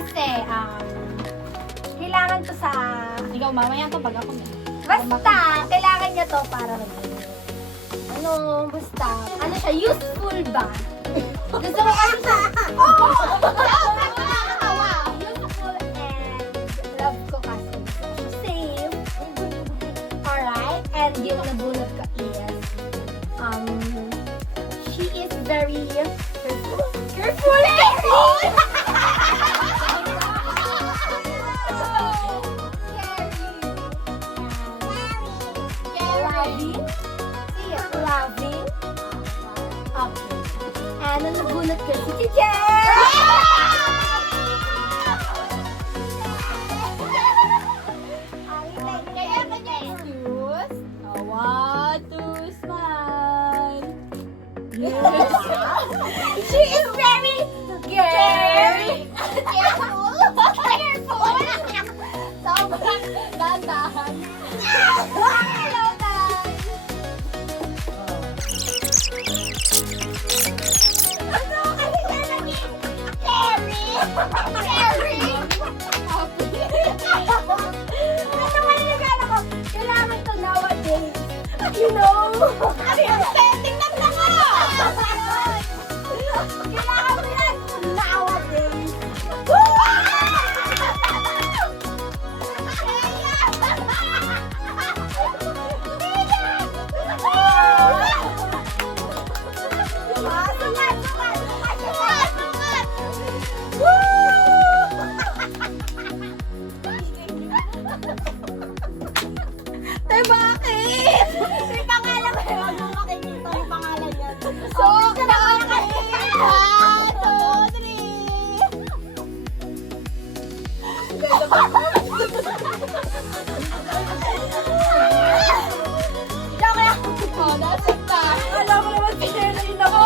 Kasi, kailangan to sa... Ikaw, mamaya to pag ako na. Basta, kailangan niya to para basta, siya, useful ba? Gusto mo kasi siya, useful and love ko kasi. Safe. Alright? And yung nabunot ko is, she is very careful. Careful! Loving. Okay. And ang nabunot ko si Teacher! Kaya kanya excuse. One, two, smile. Yes. She is very careful. Careful. Sobrang dandahan. Hello, guys. Ano? Kasi siya naging Carrie. Ano man yung regalo ko? Kailangan to nowadays. You know? Ano yung setting na nga? Kailangan mo yan nowadays. Bakit? May pangalan ba? Huwag mo makikita yung pangalan yan. So, kailangan ka. 1, 2, 3. Joke lang. Oh, nasip ka. Alam mo naman sinare na yun ako.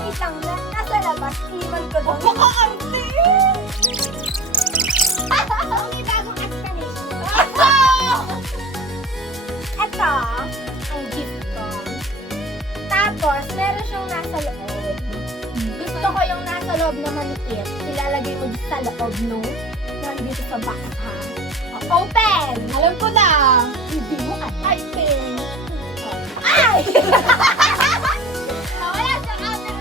Wait lang, nasa labas. Iwan ko doon. Baka-arte. May bagong explanation. Ito, ang gift ko. Tapos, meron siyang nasa loob. Gusto ko yung nasa loob na maliit. Ilalagay mo sa loob, no? Nandito sa box, ha? Open! Alam ko na. Hindi mo ay pin. Ay! Wala sa camera.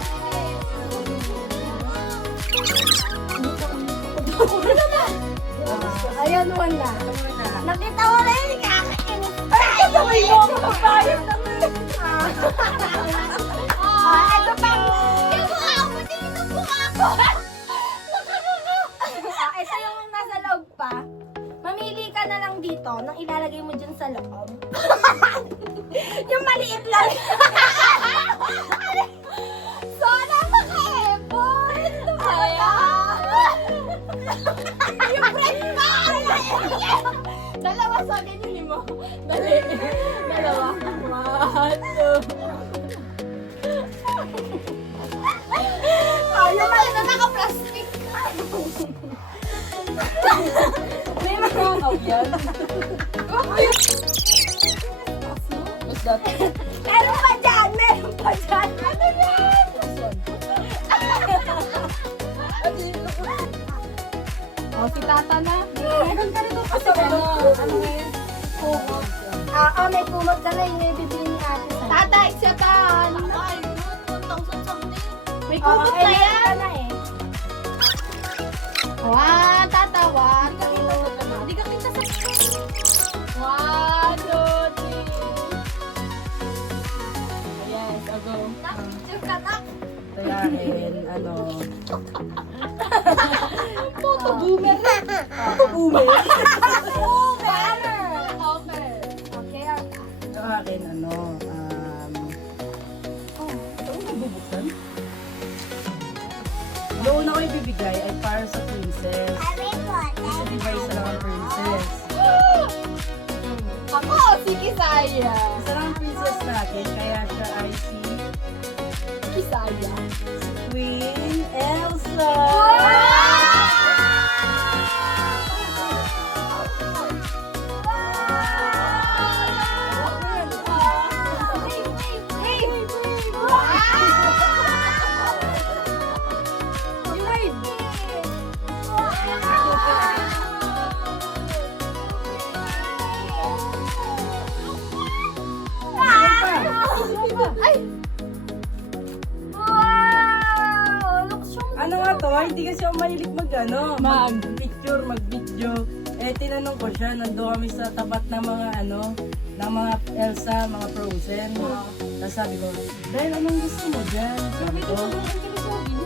Ayan, wala. Nakita mo na yun, kakainis. Ay, sabay mo ako magbayad na ito. Ito pa. Yung mukha ko, tingin ang mukha ko. Ito yung nasa loob pa. Mamili ka na lang dito nang ilalagay mo dyan sa loob. Yung maliit lang. Sana maka-effort. Kaya. Yung bread ka! Dalawa sa akin yun mo. Dali. Dalawa. 1, 2. Ayaw Ano na naka-plastic? May mga yan. What's that? meron pa dyan! Meron pa dyan! Ano yan? Oh, si Tata na. Meron ka rin doon kasi Ano ngayon? kumot. May kumot ka na yung bibili ni ate sa. Tata, iksatan. Ay, 1,000 something. May kumot na meron yan. ka na eh. Tata, 1, 2. Hindi ka kita sa... 1, 2, 3. Yes, I'll go. Picture ka na. Tayahin, Photo boomer. Boomer. Banner! Okay. Okay, Sa akin, ito ang nabubuksan. Doon ako ibibigay ay para sa princess. Kasi device lang ang princess. Ako, si Kisaya. Isa lang ang princess natin, kaya siya ay si Kisaya. Queen Elsa. Ano nga to? Hindi kasi ako mahilig mag-picture, mag-video. Eh, tinanong ko siya, nandun kami sa tapat ng mga ng mga Elsa, mga Frozen. Tapos sabi ko, dahil anong gusto mo dyan? Sabi ko.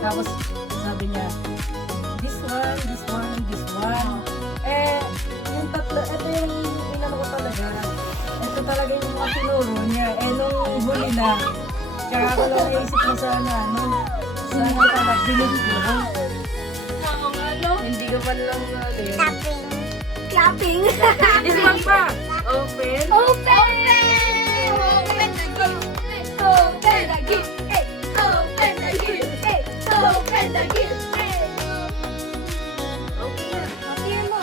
Tapos sabi niya, this one, this one, this one. Eh, yung tatlo, ito yung inano ko talaga. Ito talaga yung mga tinuro niya. Eh, nung huli na, kaya ako lang naisip na sana talaga binigyan. Hindi ka man lang Clapping. This one pa. Open. Open the gift. Open the gift. Hey. Open the gift. Hey. Open the gift. Hey. Open mo.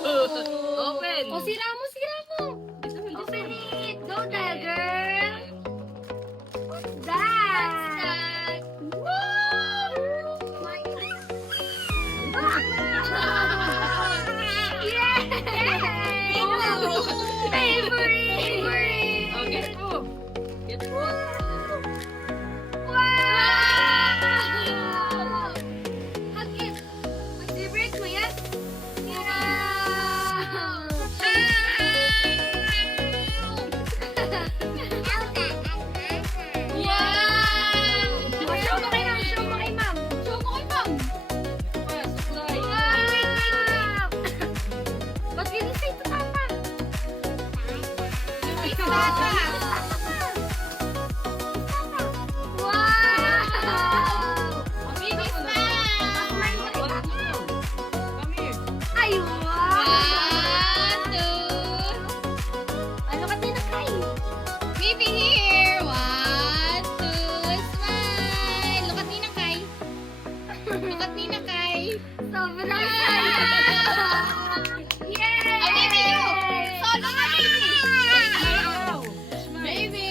Open. O, sira mo. Open it. Go there, girl. What's that? Wow! Yay! Favorite! Oh, get po. Get po. Wow! Hug it. Favorite mo yan? Show mo kay ma'am. Pa, supply. Ba't ganun sa'yo ito, Papa? Wow! Baby smile. Come here. Ay, wow! Ano ka tinakay? Baby here! 1, 2, smile! Look at Nina Kai! Look at Nina Kai! Sobrang saya! Yay! Oh, baby, you! Solo ka, baby! Wow. Baby!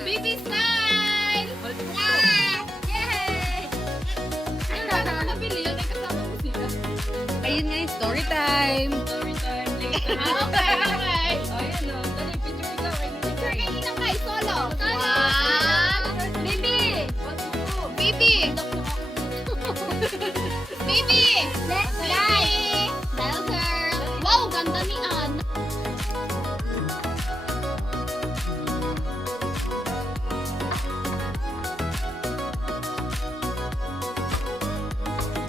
Baby, smile! Yay! Ano ko nabili yun? Ay, kasama ko sila. Ayun nga yung story time! Story time later. Okay, okay! Ayan o. Dali, picture ikaw. Picture kay Nina Kai, solo! Solo! 1, Baby! baby! Baby! Let's Baby! fly! Bell girl! Wow, ganda ni Ann!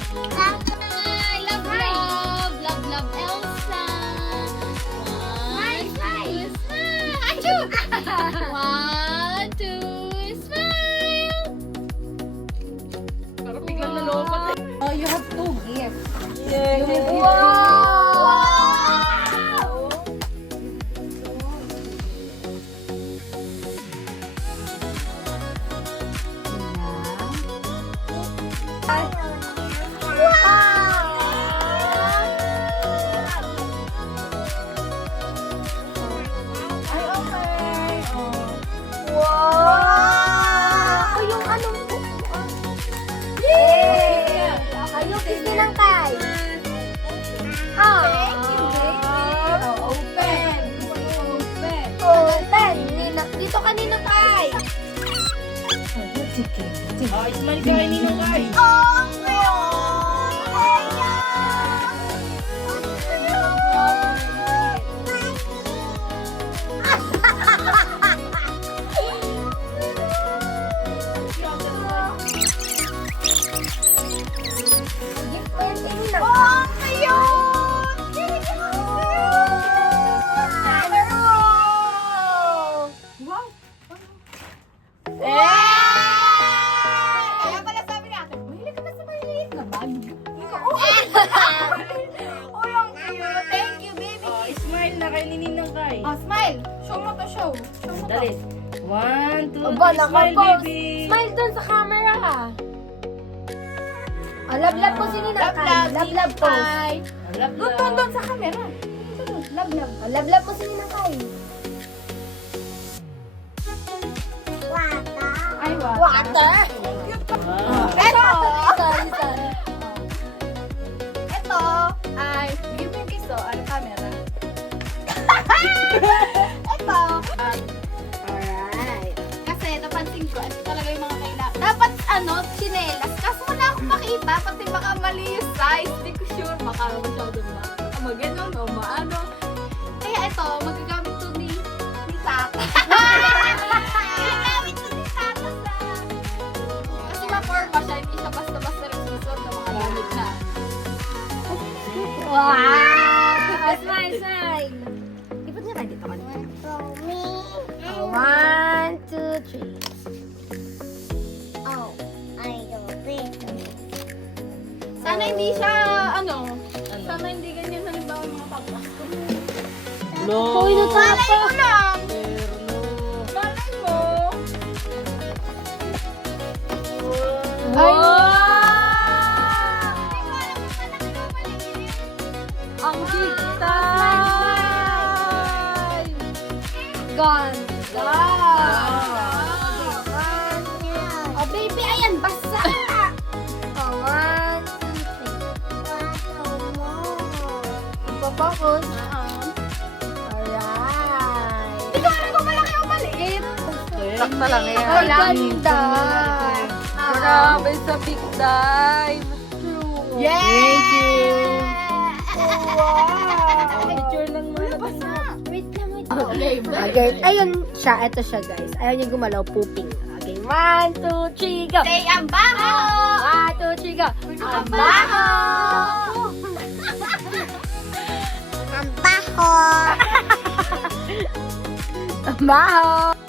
I love, love, love, love Elsa! Smile, One, two, smile! Parang biglang nalopat eh. Oh, you have two gifts. Yeah. Wow! Ay, okay. Oh. Wow! O yung anong... Yay! Ayun, kiss din ng Kai. Open! Open! Dito kanino, Kai? Oh, smile ka kay Ninong Kai. Gift mo yan kay Ninang. Oh, Wow. Kaya pala sabi ni ate, mahilig ka ba sa maliliit na bag? Oh, yung cute. Thank you, baby. Oh, smile na kay Ninong Kai. Oh, smile. Show mo to, show. Show mo to. Dali. 1, 2, Aba, smile, nakapos. baby. Smile dun sa camera. Oh, love-love po si Ninang Kai. Love-love po. Love, Doon sa camera. Lablab. Lablab mo si Ninang Kai. Water. Ay, Water. Eto. Eto. Ay, give me kiss oh. Ano camera? Eto. Alright. Kasi napansin ko, ito talaga yung mga kailangan. Dapat chinelas. Kaso wala akong makita. Pati baka mali yung size. Hindi ko sure. Baka masyado maganon o maano. Kaya ito, magagamit to ni Tata. Magagamit to ni Tata sa... Kasi ma-forma siya. Hindi siya basta-basta rin susunod ng mga gamit na. Wow! Smile, smile. Ipot nga tayo dito ka. One, two, three. Oh, I don't think. Sana hindi siya, sana hindi ganyan halimbawa mga pagpas. No. Uy, natapa. Malay mo lang! Pero, Malay mo! Ay, Ang higta! ganda. Oh, baby, ayan, basa. Oh, one, two, three. Focus. Alright. Hindi ko alam kung malaki o maliit. sakta lang yan. Ay, ganda. Grabe sa big time. Yes! Thank you. Wow! Picture lang muna. Wait lang, wait lang. Okay, ayun siya. Ito siya, guys. Ayaw niya gumalaw. Pooping. Okay, 1, 2, 3, go! Say ang baho! 1, 2, 3, go! Ang baho! Ang baho! Ang baho!